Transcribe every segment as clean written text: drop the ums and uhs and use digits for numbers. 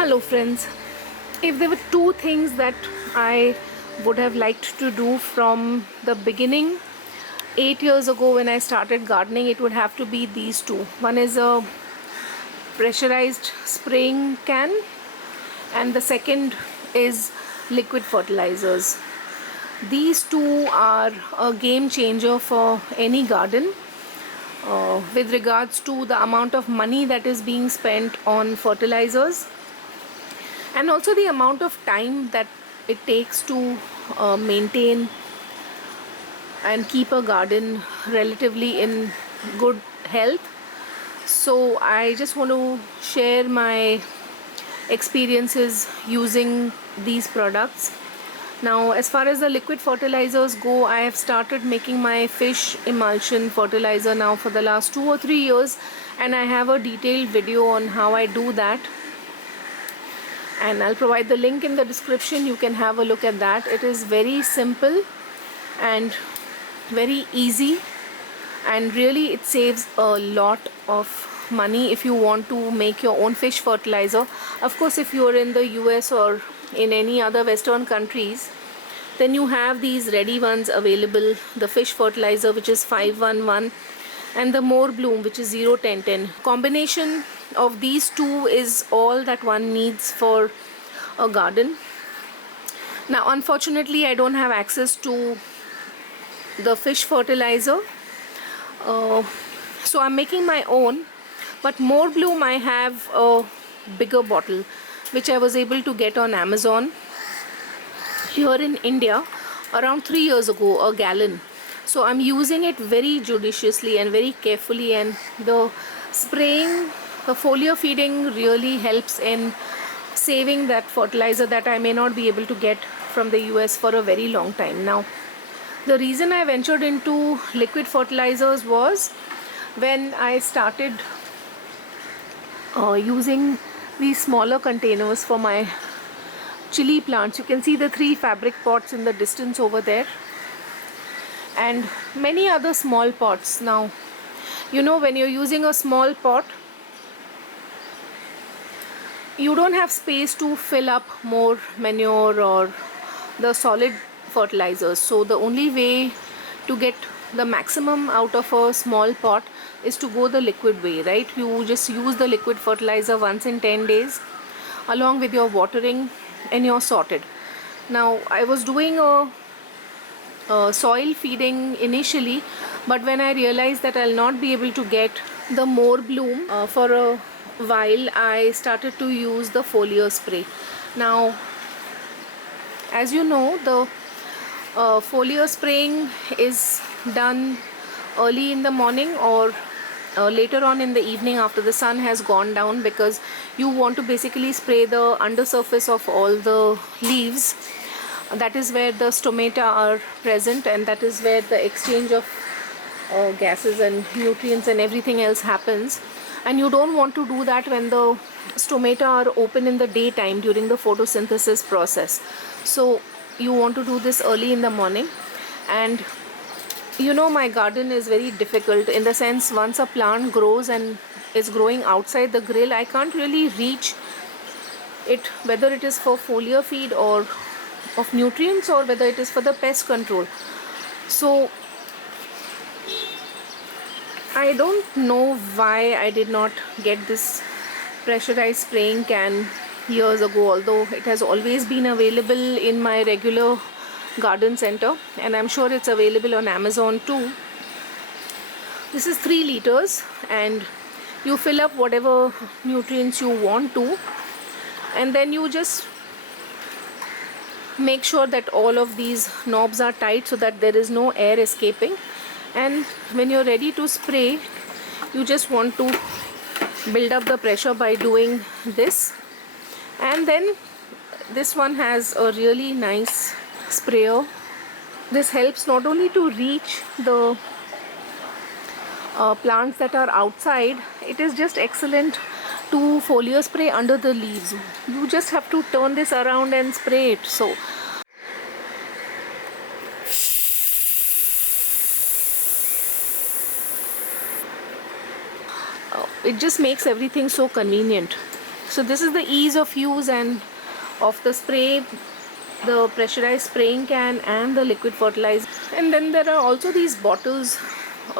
Hello friends, if there were two things that I would have liked to do from the beginning 8 years ago when I started gardening, it would have to be these two. One is a pressurized spraying can and the second is liquid fertilizers. These two are a game changer for any garden with regards to the amount of money that is being spent on fertilizers and also the amount of time that it takes to maintain and keep a garden relatively in good health. So I just want to share my experiences using these products. Now, as far as the liquid fertilizers go, I have started making my fish emulsion fertilizer now for the last 2 or 3 years, and I have a detailed video on how I do that, and I'll provide the link in the description. You can have a look at that. It is very simple and very easy, and really it saves a lot of money if you want to make your own fish fertilizer. Of course, if you're in the US or in any other western countries, then you have these ready ones available, the fish fertilizer, which is 511, and the more bloom, which is 01010. Combination of these two is all that one needs for a garden. Now unfortunately I don't have access to the fish fertilizer, so I'm making my own. But more bloom, I have a bigger bottle which I was able to get on Amazon here in India around 3 years ago, a gallon. So I'm using it very judiciously and very carefully, and the spraying, the foliar feeding really helps in saving that fertilizer that I may not be able to get from the US for a very long time. Now, the reason I ventured into liquid fertilizers was when I started using these smaller containers for my chili plants. You can see the 3 fabric pots in the distance over there, and many other small pots. Now, you know, when you're using a small pot, you don't have space to fill up more manure or the solid fertilizers. So the only way to get the maximum out of a small pot is to go the liquid way, right? You just use the liquid fertilizer once in 10 days along with your watering, and you're sorted. Now, I was doing a soil feeding initially, but when I realized that I'll not be able to get the more bloom for a while, I started to use the foliar spray. Now, as you know, the foliar spraying is done early in the morning or later on in the evening after the sun has gone down, because you want to basically spray the undersurface of all the leaves. That is where the stomata are present, and that is where the exchange of gases and nutrients and everything else happens. And you don't want to do that when the stomata are open in the daytime during the photosynthesis process. So you want to do this early in the morning. And you know, my garden is very difficult in the sense, once a plant grows and is growing outside the grill, I can't really reach it, whether it is for foliar feed or of nutrients or whether it is for the pest control. So I don't know why I did not get this pressurized spraying can years ago, although it has always been available in my regular garden center, and I'm sure it's available on Amazon too. This is 3 liters, and you fill up whatever nutrients you want to, and then you just make sure that all of these knobs are tight so that there is no air escaping. And when you're ready to spray, you just want to build up the pressure by doing this. And then this one has a really nice sprayer. This helps not only to reach the plants that are outside, it is just excellent to foliar spray under the leaves. You just have to turn this around and spray it. So it just makes everything so convenient. So this is the ease of use and of the spray, the pressurized spraying can and the liquid fertilizer. And then there are also these bottles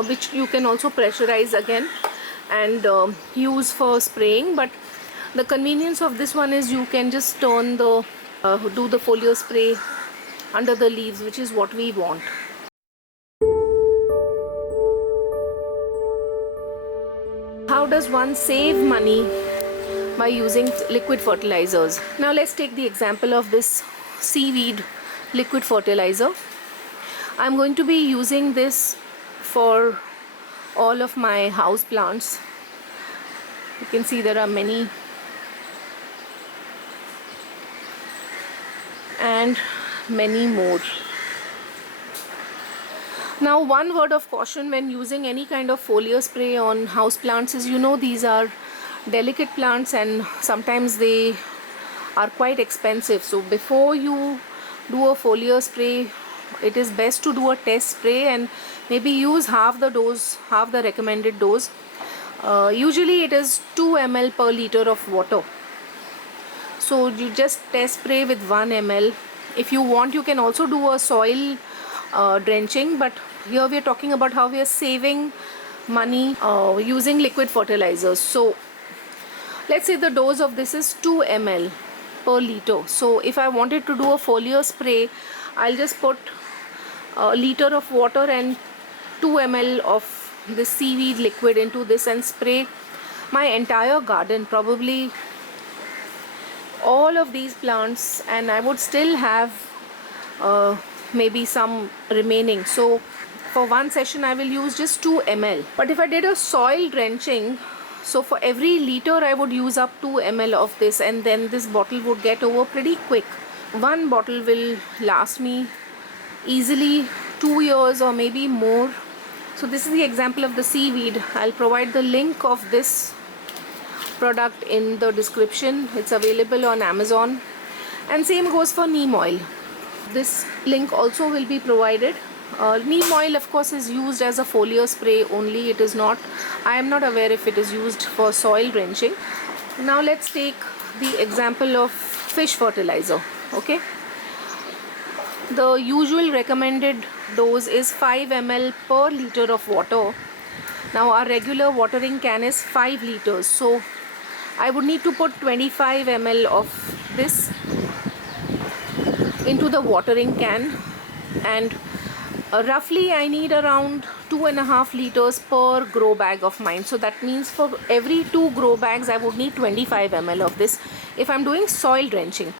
which you can also pressurize again and use for spraying, but the convenience of this one is you can just turn the do the foliar spray under the leaves, which is what we want. How does one save money by using liquid fertilizers? Now let's take the example of this seaweed liquid fertilizer. I'm going to be using this for all of my house plants. You can see there are many, and many more. Now, one word of caution when using any kind of foliar spray on house plants is, these are delicate plants and sometimes they are quite expensive. So before you do a foliar spray, it is best to do a test spray and maybe use half the dose, half the recommended dose. Usually it is 2 ml per liter of water. So you just test spray with 1 ml. If you want, you can also do a soil drenching, but here we are talking about how we are saving money using liquid fertilizers. So let's say the dose of this is 2 ml per liter. So if I wanted to do a foliar spray, I'll just put a liter of water and 2 ml of this seaweed liquid into this and spray my entire garden, probably all of these plants, and I would still have maybe some remaining. So for one session I will use just 2 ml. But if I did a soil drenching, so for every liter I would use up 2 ml of this, and then this bottle would get over pretty quick. One bottle will last me easily 2 years or maybe more. So this is the example of the seaweed. I'll provide the link of this product in the description. It's available on Amazon, and same goes for neem oil. This link also will be provided. Neem oil of course is used as a foliar spray only. It is not, I am not aware if it is used for soil drenching. Now let's take the example of fish fertilizer. Okay, the usual recommended dose is 5 ml per liter of water. Now our regular watering can is 5 liters, so I would need to put 25 ml of this into the watering can, and roughly I need around 2.5 liters per grow bag of mine. So that means for every 2 grow bags I would need 25 ml of this if I'm doing soil drenching.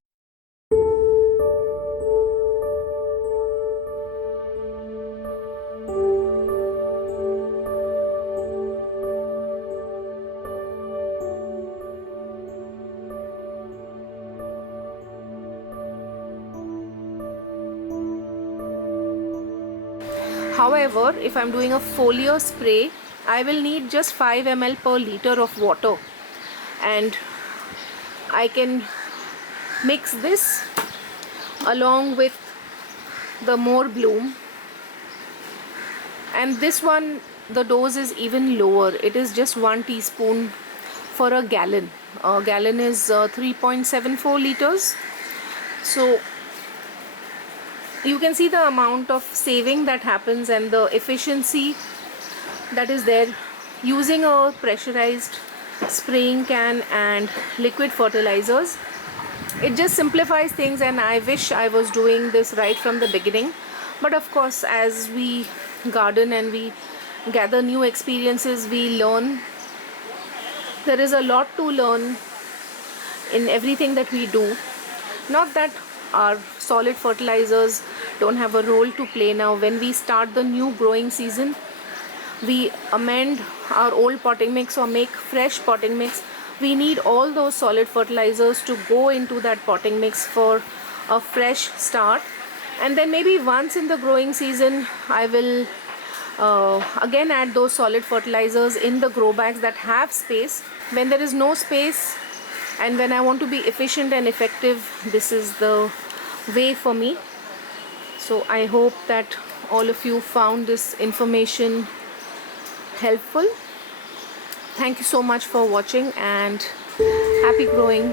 However, if I'm doing a foliar spray, I will need just 5 ml per liter of water, and I can mix this along with the more bloom, and this one the dose is even lower. It is just 1 teaspoon for a gallon. A gallon is 3.74 liters. So you can see the amount of saving that happens and the efficiency that is there using a pressurized spraying can and liquid fertilizers. It just simplifies things, and I wish I was doing this right from the beginning. But of course, as we garden and we gather new experiences, we learn. There is a lot to learn in everything that we do. Not that our solid fertilizers don't have a role to play now. When we start the new growing season, we amend our old potting mix or make fresh potting mix. We need all those solid fertilizers to go into that potting mix for a fresh start. And then maybe once in the growing season, I will again add those solid fertilizers in the grow bags that have space. When there is no space and when I want to be efficient and effective, this is the way for me. So I hope that all of you found this information helpful. Thank you so much for watching, and Happy growing.